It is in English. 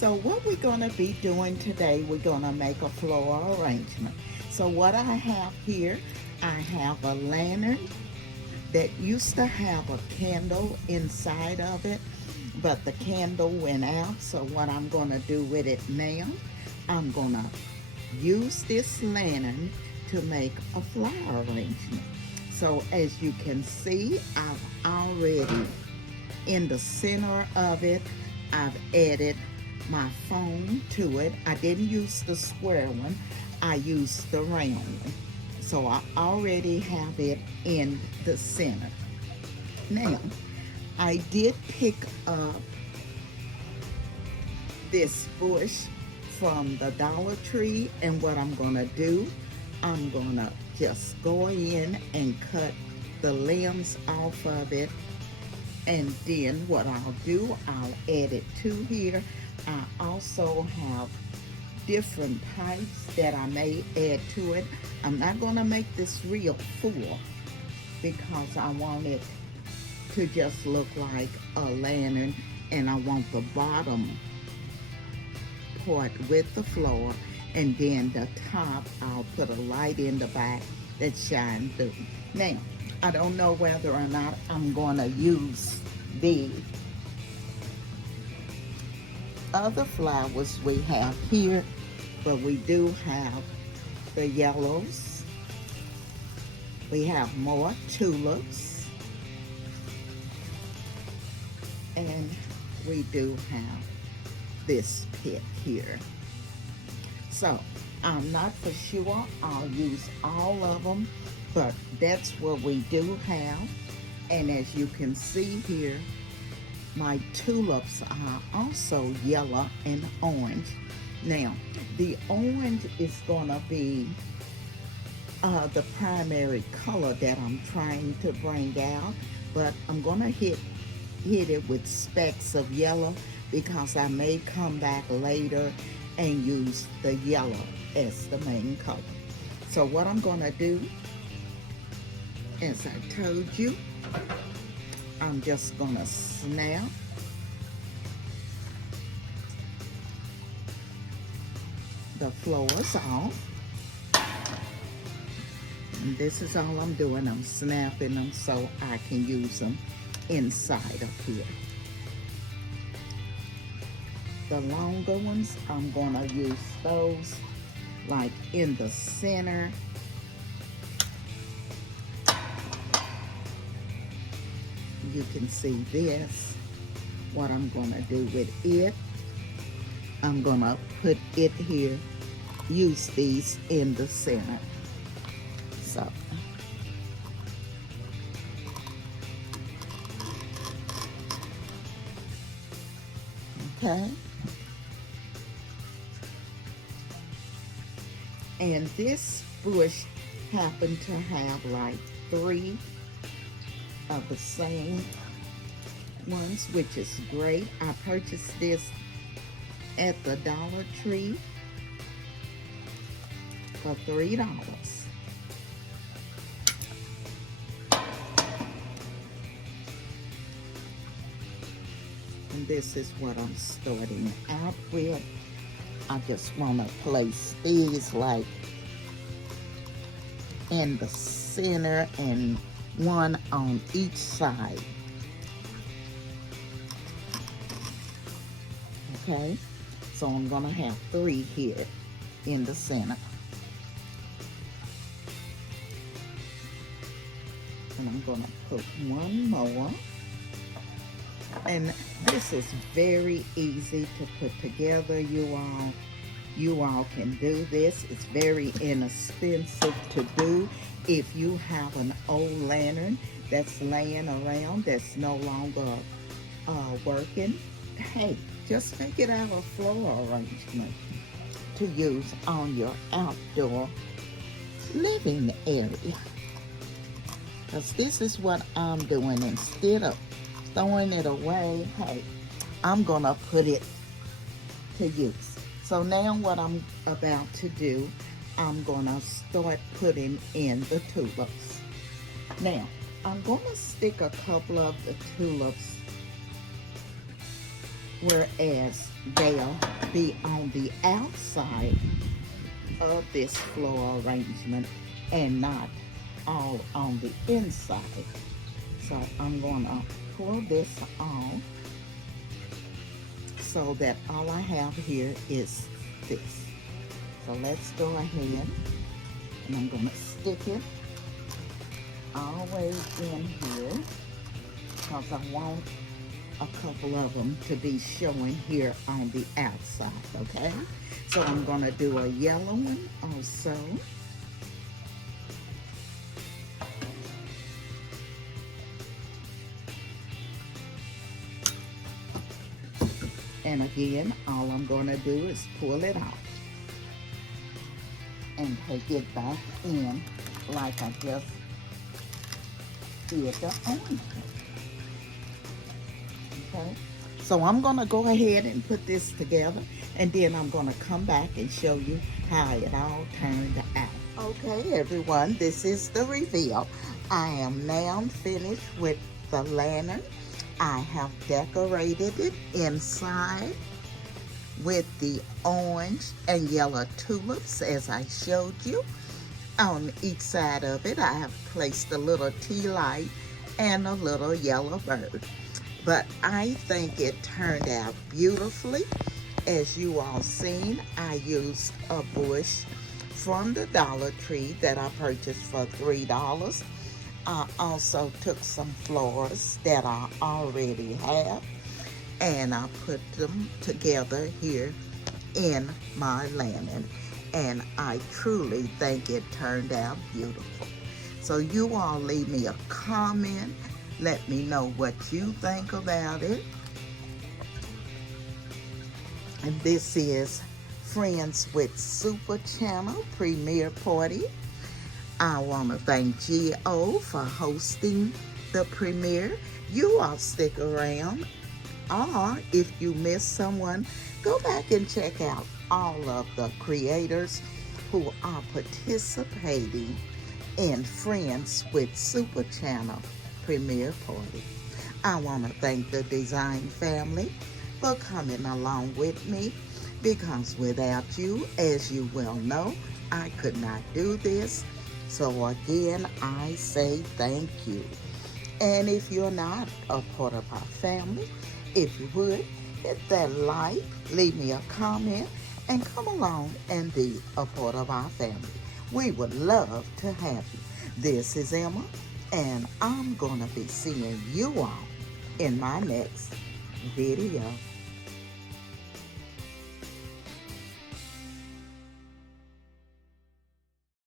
So what we're going to be doing today, we're going to make a floral arrangement. So what I have here, I have a lantern that used to have a candle inside of it, but the candle went out. So what I'm going to do with it now, I'm going to use this lantern to make a flower arrangement. So as you can see, I've already, in the center of it, I've added my foam to it. I didn't use the square one, I used the round one. So I already have it in the center. Now, I did pick up this bush from the Dollar Tree, and what I'm gonna do, I'm gonna just go in and cut the limbs off of it, and then what I'll do, I'll add it to here. I also have different pipes that I may add to it. I'm not gonna make this real full because I want it to just look like a lantern, and I want the bottom part with the floor, and then the top I'll put a light in the back that shines through. Now, I don't know whether or not I'm gonna use the other flowers we have here, but we do have the yellows. We have more tulips, and we do have this pit here. So I'm not for sure I'll use all of them, but that's what we do have. And as you can see here, my tulips are also yellow and orange. Now, the orange is gonna be the primary color that I'm trying to bring out, but I'm gonna hit it with specks of yellow because I may come back later and use the yellow as the main color. So what I'm gonna do, as I told you, I'm just gonna snap the flowers off. And this is all I'm doing. I'm snapping them so I can use them inside of here. The longer ones, I'm gonna use those like in the center. You can see this, what I'm gonna do with it. I'm gonna put it here, use these in the center. So, okay. And this bush happened to have like 3 of the same ones, which is great. I purchased this at the Dollar Tree for $3. And this is what I'm starting out with. I just want to place these like in the center and one on each side. Okay, so I'm gonna have 3 here in the center. And I'm gonna put 1 more. And this is very easy to put together, you all. You all can do this. It's very inexpensive to do. If you have an old lantern that's laying around that's no longer working, hey, just make it out of floral arrangement to use on your outdoor living area. Because this is what I'm doing. Instead of throwing it away, hey, I'm gonna put it to use. So now what I'm about to do, I'm gonna start putting in the tulips. Now, I'm gonna stick a couple of the tulips, whereas they'll be on the outside of this floor arrangement and not all on the inside. So I'm going to pull this off so that all I have here is this. So let's go ahead and I'm going to stick it all the way in here because I want a couple of them to be showing here on the outside, okay? So I'm going to do a yellow one also. And again, all I'm going to do is pull it out and take it back in like I just did the orange. Okay, so I'm going to go ahead and put this together, and then I'm going to come back and show you how it all turned out. Okay, everyone, this is the reveal. I am now finished with the lantern. I have decorated it inside with the orange and yellow tulips as I showed you. On each side of it, I have placed a little tea light and a little yellow bird. But I think it turned out beautifully. As you all seen, I used a bush from the Dollar Tree that I purchased for $3. I also took some flowers that I already have and I put them together here in my lantern, and I truly think it turned out beautiful. So you all leave me a comment. Let me know what you think about it. And this is Friends with Super Channel Premiere Party. I want to thank G.O. for hosting the premiere. You all stick around, or if you miss someone, go back and check out all of the creators who are participating in Friends with Super Channel Premiere Party. I want to thank the design family for coming along with me, because without you, as you well know, I could not do this. So again, I say thank you. And if you're not a part of our family, if you would, hit that like, leave me a comment, and come along and be a part of our family. We would love to have you. This is Emma, and I'm going to be seeing you all in my next video.